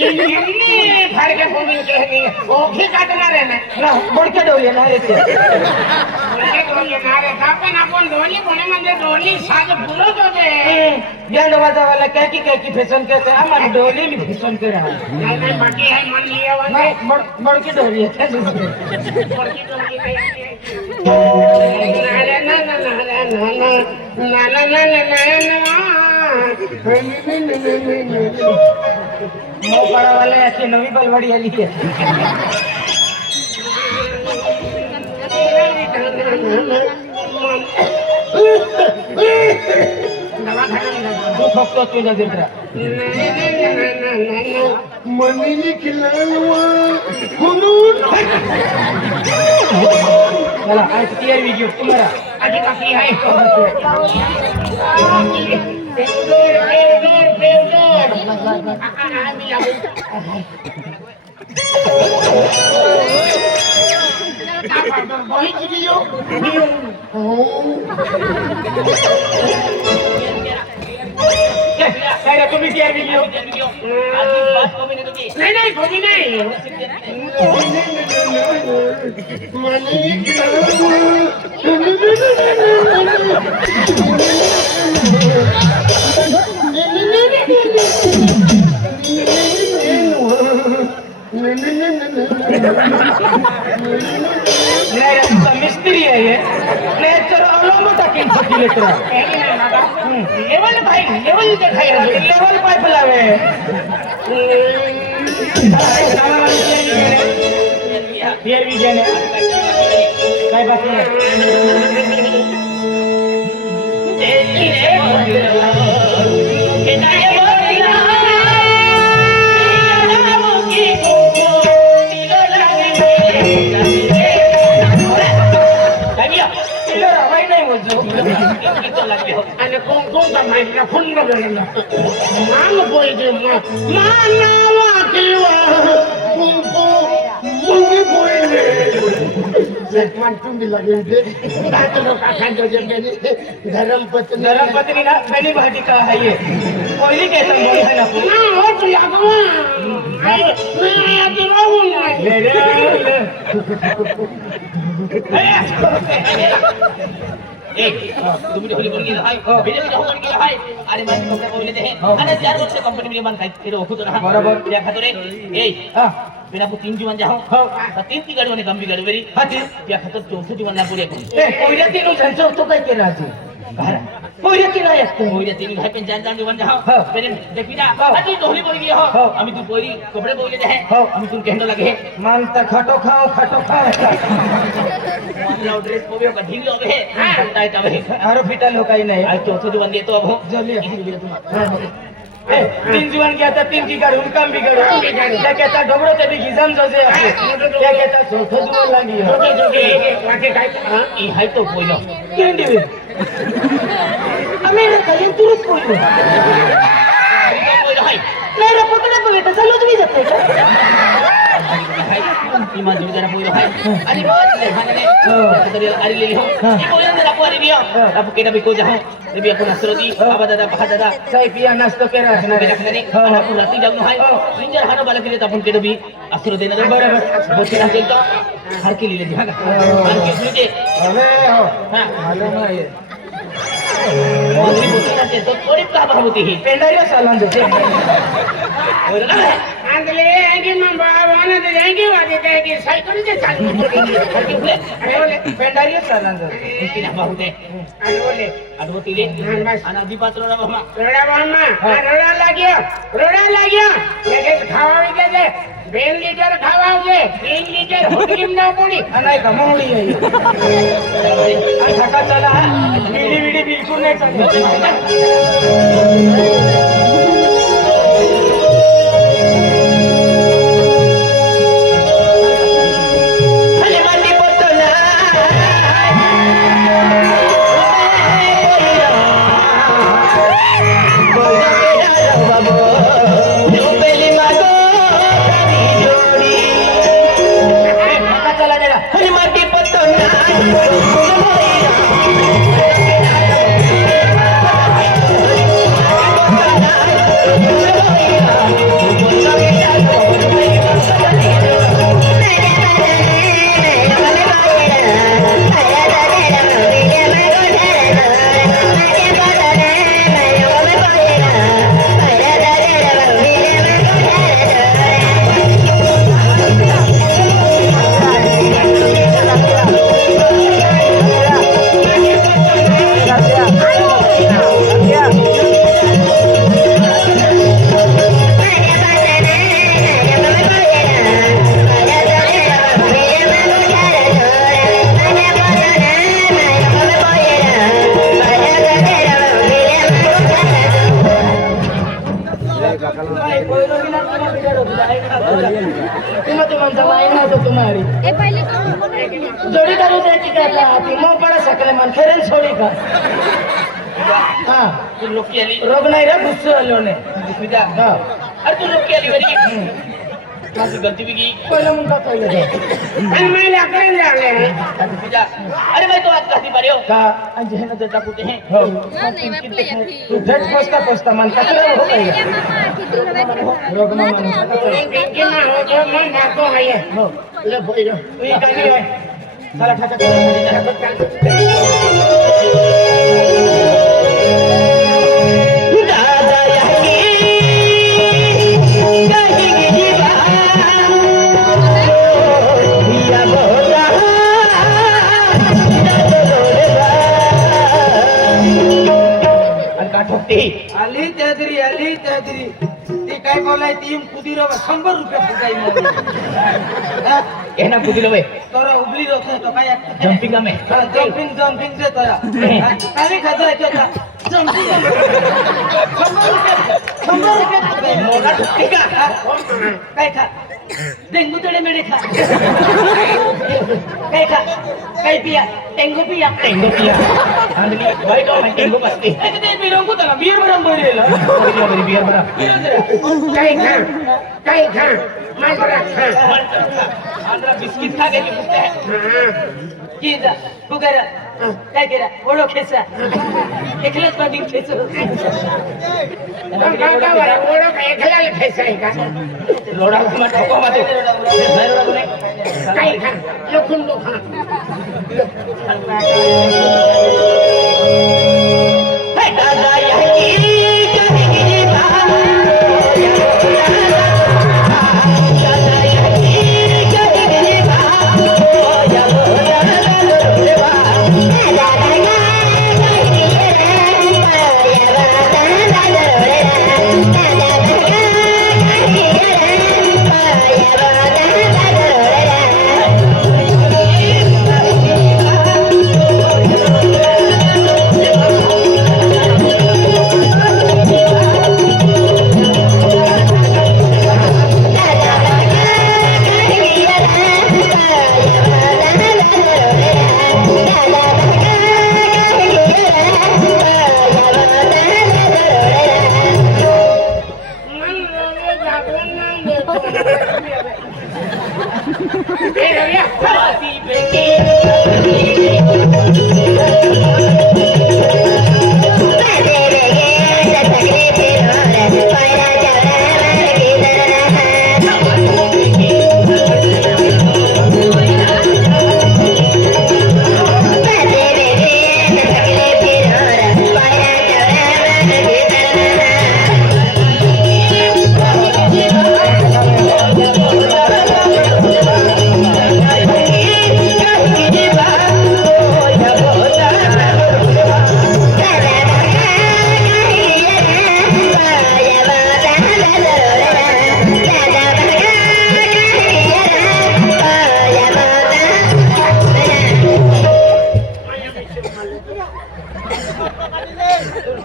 यांनी फाडक्या फोडून केली ओळखी काढणार आहे ना बोडक्या डोली येणार आहे ते येणार आहे का पण आपण ढोली कोणी म्हणजे ढोली साज फुलत होते बँड वाजावाला काय की फॅशन करते आम्हाला डोली मी फॅशन करा नाही नाही बाकी आहे म्हणली नाही बोडकी डोली आहे मोपाड़ा वाले ऐसी नवी बलवाड़ी वाली है तू फक्त तुझ्या दिलरा मनीने खिलावा म्हणून मला आज तयार व्हिडिओ तुम्हाला आधी बाकी आहे तुम्ही तयार व्हिडिओ नाही नाही गोबी नाही मिस्त्री आहे नेचर मोठा लेवल भाई लेवल देखाय लेवल पाईप लावे काय बाकी आणि कोण का माहिती ना फुल मांग बोलते मानावा किंवा कुंकू मुंगी बोलले तुम्ही लगेल धर्म पत्नी ना पहली भाटी का है ये कोयली कैसा बोल है ना हो तो लागवा मैं आती रहूंगा तुम्ही ढोली बोल गेला हाय बिजली ढोल गेला हाय आणि माझे कपडे बोलले ते आणि 4 वर्ष कंपनी मध्ये मन काही होतो ना बरोबर त्या खातरे ए बिना को 3 जीवन जाओ तर 3 ती गाडी आणि गंभी गाडी वेरी हा ते त्या खातर 4थं जीवन ना पुरे करू कोयल्या तीन त्यांचं होतो काय केलं आज कोयल्या तीन आहे होईले 3 भाई पण जान जीवन जाओ पहिले देखिदा आधी ढोली बोल गेली हो आम्ही तू पोरी कपडे बोलले ते आम्ही तू कहंडो लगे मानता खाटो खाओ लाव ड्रेस पोवे का ढील हो गए करता है तब आरो फिटल हो काही नाही आज 4थं जीवन देतो अब जल्दी 3 जीवन क्या था 3 की गाड़ी उनका भी गाड़ी क्या कहता ढोबड़ो ते भी घिसम जसे क्या कहता चौथा जीवन लागी वाटे काय ई हाय तो पोइलो केंडी वे अमेरिका कलियन तुरंत पोइलो पोइलो हाय मेरा पुतला को बेटा चलो तुम्ही जाते का इमान जोड़ी जरा पोइलो हाय अरे बात ले हाने तरी अरे ले हो ई पोइलो जरा पोरी दियो अब केटा भी को जाओ lebih aku nasrodi apa dada paha dada saya pia nasto kera sebenarnya ana aku rati jam no hai injar hana bala kile tapun ke debi asro dena de barabar bocina jelto har ke lile dihaga har ke suje ale ho ha ale na ye Modi बocina te to थोड़ी का भावती ही पेंडारिया सालान दे और ना आंदले आगे mamma वाना दे जाएंगे वादे कहेगी साइकिल से चालू har ke boleh अरे बोले पेंडारिया सालान दे mungkin apa hote अरे बोले aduh tile anak di patro na mama रोड़ा मामा रोड़ा लाग्यो लेके खावा विदे दे 2 लीटर खावा होगे 3 लीटर होटलिम ना पड़ी अनाय कमावली है ये थका चला है वीडी बिल्कुल नहीं चलती तुमचा लाईन होतो तुम्हारी जोडीदार द्यायची काय ती मग पडा सकाळी मन खेळेल सोडी का हा तू लोकी आली रोग नाही रे गुस्सो आलो नाही तुझ्या हा अरे तू लोकी आली घरी माझी गलती भी की पहिलं म्हणता पहिलं आणि मी लाकडे लागले तुझ्या अरे मैं तो आज कहती पारे हो का अंजे है ना जटा पुते हैं हो तू झट पोचता मन कचरा हो पहिलं रोग ना मन पिंकी ना हो गयो मैं मारतो है हो ले बोलो तू ही काही होय चला ठाका आली त्यादरी ती काय बोलाय ती कुदी रो 100 रुपये फुगाई मग कहना पुदिलो वे तोरा उबली रो तो काय जंपिंग में जंपिंग से तोरा काय खाजा केता जंपिंग 100 रुपये फुगाई मोला ठुकी का काय खा डेंगू तडे मेडे खा काय खा काय पिया डेंगू पिया टेंगो किया आंधली वाइट और टेंगो बसती ते बिरंगू तला बियर बरं बरेला मेरी बियर बना काही खा मैं बरा खा आंध्रा बिस्किट खा के पूछते हैं की जा बुगारा काय केला ओळो खेसा एकलाच बांधी खेसो काका वाला ओळो एकला फेसाय का लोड़ा में ठोको मत मैं लोड़ा नहीं काही खा लोखुन लोखा हे दादा यही कहीं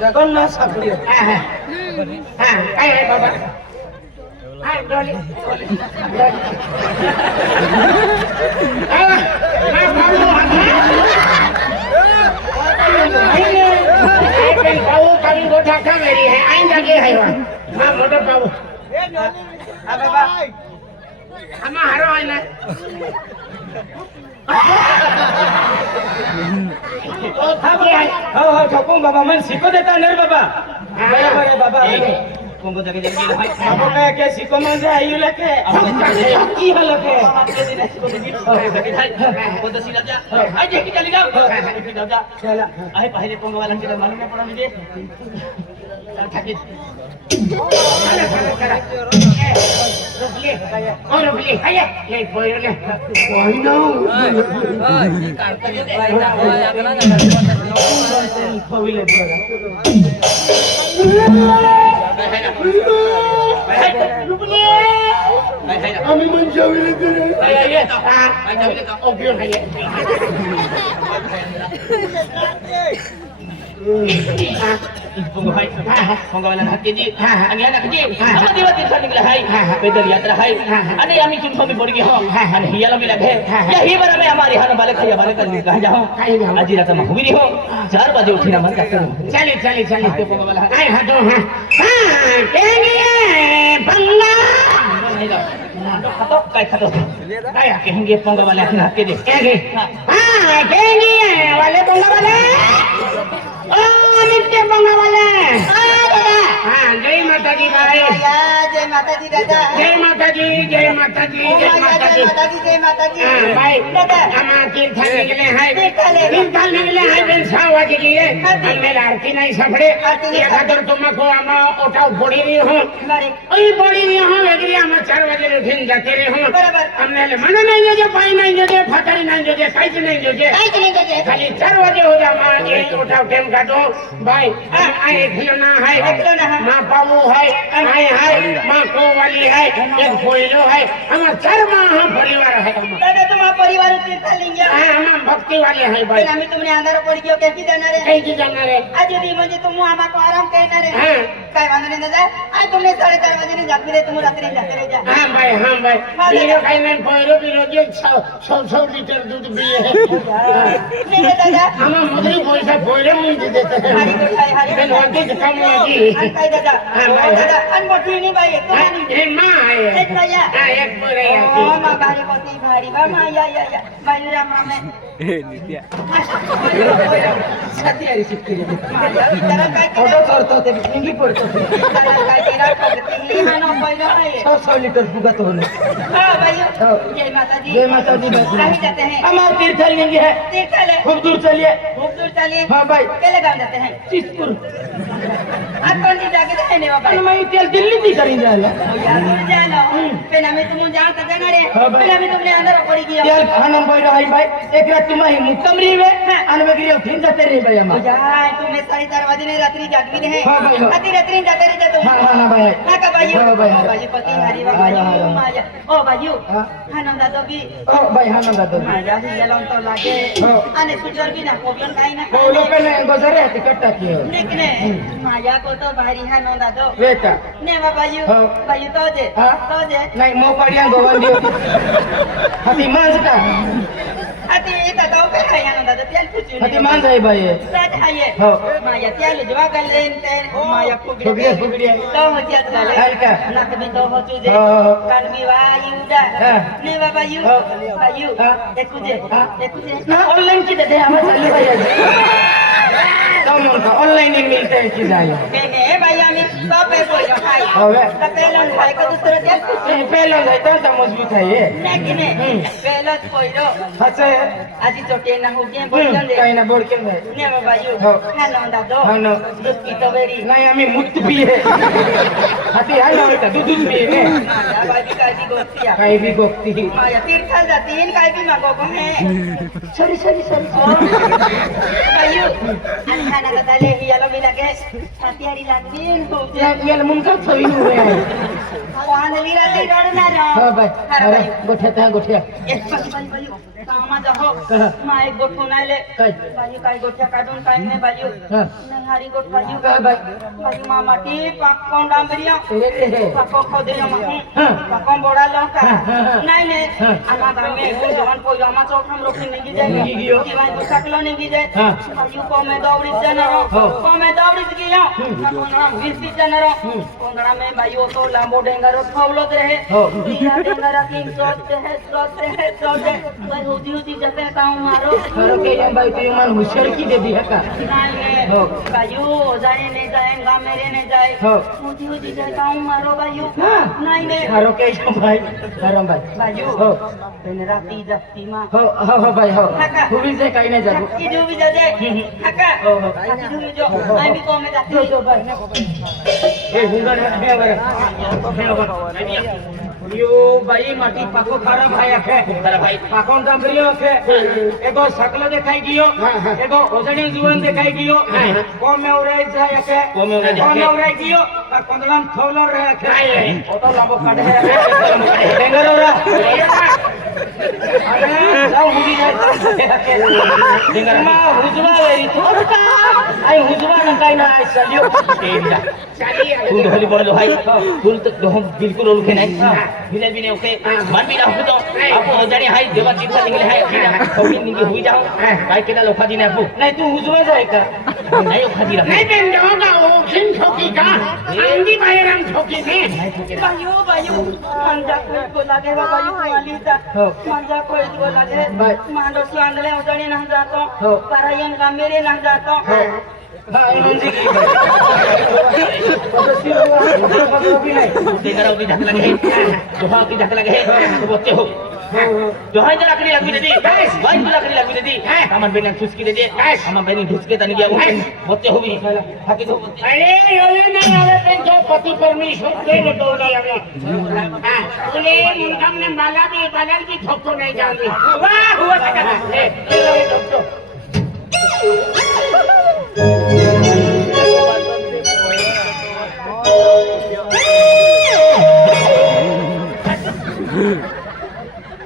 जगन्नाथ सापडी काय आहे बाबा हाय डोली पाऊ कभी गोठा का मेरी है आइन जाके है वहाँ हाँ मोटर पाऊ हा बाबा हम हारो है ना ओ था है हो हो ठोकून बाबा मन शिको देता नाही बाबा बरोबर आहे बाबा कोंगो जगे जगे बाबा काय के शिको म्हणजे आयु लके की हलके कोणतं सिला जा आई जे की चली जाओ की जा चला आहे पहिले कोंगो वाला के मालूम नाही पडा म्हणजे ठाकीत रुपये ये पोयले कोई ना खविले आम्ही मंचाविले तरी उपयोग आहे Punggu hai. Punggu wala nak keji. Ang anak keji. Ama diwa tirsan nigla hai. Pedal yatra hai. Ane ami chun kami pergi ho. Ane hiya lami lage. Ya hi bara mein hamari hana bale khaya bale kan kah jao. Aji rata ma hubi ho. 4 baje uthina man ka karo. चली चली चली Te punggu wala. आई हटो हाँ केंगे बंगा Khatok kai khatok. Kaya kehengi punggu wala nak keji. केंगे हाँ केंगे वाले बंगा वाले ओ नित्य बंगा वाले हाँ जय माता दी भाई जय माता दी दादा जय माता दी जय माता दी जय माता दी जय माता दी हाँ भाई दादा हम तीर्थल निकले हैं तीर्थल निकले हैं बेन 6 बजे की है हमने आरती नहीं सफरे ये खातर तुमको हम उठाओ पड़ी रही हूँ ओई पड़ी रही हूँ वेगरी हम 4 बजे उठिन जाते रही हूँ बराबर हमने ले मन नहीं जो पाई नहीं जो फटरी नहीं जो काई नहीं जो खाली 4 बजे हो जा मां ये उठाओ टाइम का दो भाई आए खिलौना है मां बाबू है आए है मां को वाली है एक कोयलो है हम 4 मां परिवार है दादा तुम परिवार तीर्थल लिंगे हम भक्ति वाले हैं भाई आम्ही तुमने अंधार पडी गयो कैसी जाणार आहे कहीं की जाना रे आजी म्हणजे तुम आम्हाला आराम करणार आहे हाँ काय वांदो नाही दादा आज तुमने 4:30 वाजे ने जागले तुम रात्री जाते रे जा हाँ भाई पीरो खाई नहीं पीरो जो 100 लीटर दूध पिए नाही रे दादा हम मुद्री पैसा पीरो नहीं देते हैं हरी तो खाई Hari ben waktu kamu lagi आणि काय दादा दादा आणि मोठी नाही बाई तो eh ma एक बाया ah ek boleh ya ओ मा भारी पती भारी बा मा या बाई Ram Ram Sati hari sikit. त्याला काय Auto करतो ते निंगी पडतो. काय केला ती हा ना पहिला आहे 100 लीटर फुगत होने. हां भाई जय माता दी जय माता दी बहन. कहीं जाते हैं हम और तीर्थल निंगी है. तीर्थल है खूब दूर चलिए. खूब दूर चलिए हाँ भाई. केले गांव जाते हैं चितपुर. आज कौन सी जाके जाए ने बाबा आणि मग तेल दिल्ली ती करी जायला. यार दूर जाना पहले मैं तुम जान तक जाना रे हाँ भाई. पहले मैं तुमने अंदर पड़ी गया तेल खाना बैठा है भाई. एक रात तुम्हारी मुक्तम री वे आणि मग गिरे फिर जाते रे भाई हम. जाए तुम्हें 4:30 बजे ने रात्रि जागवी रहे हाँ भाई, हाँ. रात्रि जाते रहे तुम हाँ हाँ भाई. ना का भाई हाँ भाई, हाँ. भाई पति हरी हाँ, बाबा हाँ, हाँ. माया ओ भाई हाँ. खाना दादो भी ओ भाई हा नंदा तो. माया हिलम तो लागे हाँ. आणि सुजर भी ना कोबलन काही ना वो लोग ने गुजरे टिकट टाकी हो. निकने माया को तो भारी है नो दादो वेटा. ने बाबा यू हाँ. भाई तो जे हाँ. तो जे नाही मोकडिया गोवन दियो. हाती मांस का. अति इता तो पे है नो दादो तेल पूछू हाती मांस आहे बाई. साथ है हो. माया तेल जवा गलेन ते माया फुगडी फुगडी. तो हो तेल झाले हलका. नाक भी तो हो तुझे हो, हो. कान भी वायू दा हाँ. ने बाबा यू हो. वायू हाँ. देखुजे हाँ. देखुजे ना ऑनलाइन की देते हमें चालू भाई. कम ऑनलाइन ही मिलते हैं की जाए. ने भाई आम्ही तो पे कोई खाई होवे. तो पेलन खाई का दूसरा तेल पूछू पहिला जायचं तर मजबूत आहे. नेकने पेलत कोइरो असं आहे. आजी चोटे ना हो गए बोलन दे काही ना बोडके नाही. ने बाबा यू हो. खाना दादो हा ना. दूध की तो बेरी नाही आम्ही मुक्त पिये. हाती आहे ना बेटा दूध पिये ने. माया बाजी काजी गोतिया काही बी गोपती. माया तीर्थल जाती इन काय भी मागो को है सॉरी सॉरी सॉरी. बायू आणि खाना दादाले ही याला भी लगे छातीयारी लागली हो याला मुंका चवी उभे आहे. वानली राती रडणार हो बाई. अरे गोठ्या त्या गोठ्या. एक बाई कामा जाहो कहा? मा एक गोठ होणाले काय? बायू काय गोठ्या काढून काय नाही बायू हा. नाही हारी गोठ बायू काय बाई? बायू मा माटी पाक कोण डांबरिया रे रे रे. पाको खोदे मा हा. पाको बोडा लंका हा, हा, हा. नाही नाही हा. आमा गामे को जवान को आमा चौथम रोखी निगी निगी गयो. जाय दिवाई को सकलो निगी जाय हा. बायू को मैं दौड़ी जाना हो. को मैं दौड़ी गया ना 20 जाना कोंगड़ा में बायू तो लांबो डेंगरो ठवलो रहे हो. बिना डेंगरा किंग सोते है भाई होती होती जते ताऊ मारो खरं के या बाई तू मन हुशार की दे दी है का. नहीं हो. बायू जाने नहीं जाएगा मेरे नहीं जाए हो. होती होती जते ताऊ मारो बायू हाँ. नहीं नहीं खरं के या बाई. खरं बाई. बायू हो. दिन राती जस्ती मां हो हो हो बाई हो. काका. तुम्ही जे काही नाही जाऊ. की जो भी जाजे काका हो, हो. की जो भी जो आई भी को में जाती ए हुंगण हे बरं. हे बरं. यो बाई माटी पाको खराब आहे के. खराब आहे. पाकोन डांबरियो के. एगो सकल देखाई गियो. एगो ओजणी जीवन देखाई गियो. कोमे उराई जाय के. कोमे उराई जाय के. कोमे उराई गियो. आ कंदलाम थौलो रहे के. नाही, नाही. ओतो लांबो काढे. डेंगरो रा. अरे जाऊ मुली नाही हुजवा वेरी आई हुजवा ना काही ना आई सलियो फूल होली पड़ो भाई फूल तो बिल्कुल ओके नहीं बिना भी नहीं ओके मन भी ना हो तो आप जाने हाई देवा तीर्थ निकले हाई कभी निकले हुई जाओ भाई केला लोखा दी ने आपको नहीं तू हुजवा जाए का नहीं लोखा दी नहीं बेन जाओगा वो खिन ठोकी का आंधी बायराम ठोकी ने बायू बायू मंजा को लागे बायू वाली ता मंजा को इसको लागे मांडो स्वांगले उजड़ी ना जातो parayan का मेरे ना जातो देखा की ढक लगे जोहा की ढक लगे तो बच्चे हो जोहा इधर लकड़ी लगी दे दी भाई इधर लकड़ी लगी दे दी हमन बेन ठुस की दे दे हमन बेन ठुस के तनी गया बच्चे हो भी हाकी तो अरे योले नहीं आवे पेन जो पति परमेश्वर के ने तोड़ा आवे हां बोले मुंडम ने बाला भी बादल भी ठोको नहीं जानती वाह हुआ सका ए ठोको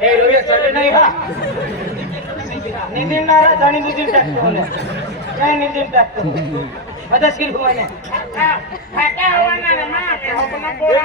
ए रोया चले नहीं हा निंदिन नारा जानी निंदिन टाकतो ने काय निंदिन टाकतो आता सिर हुवाने फाटा होना रे मां अपना बोला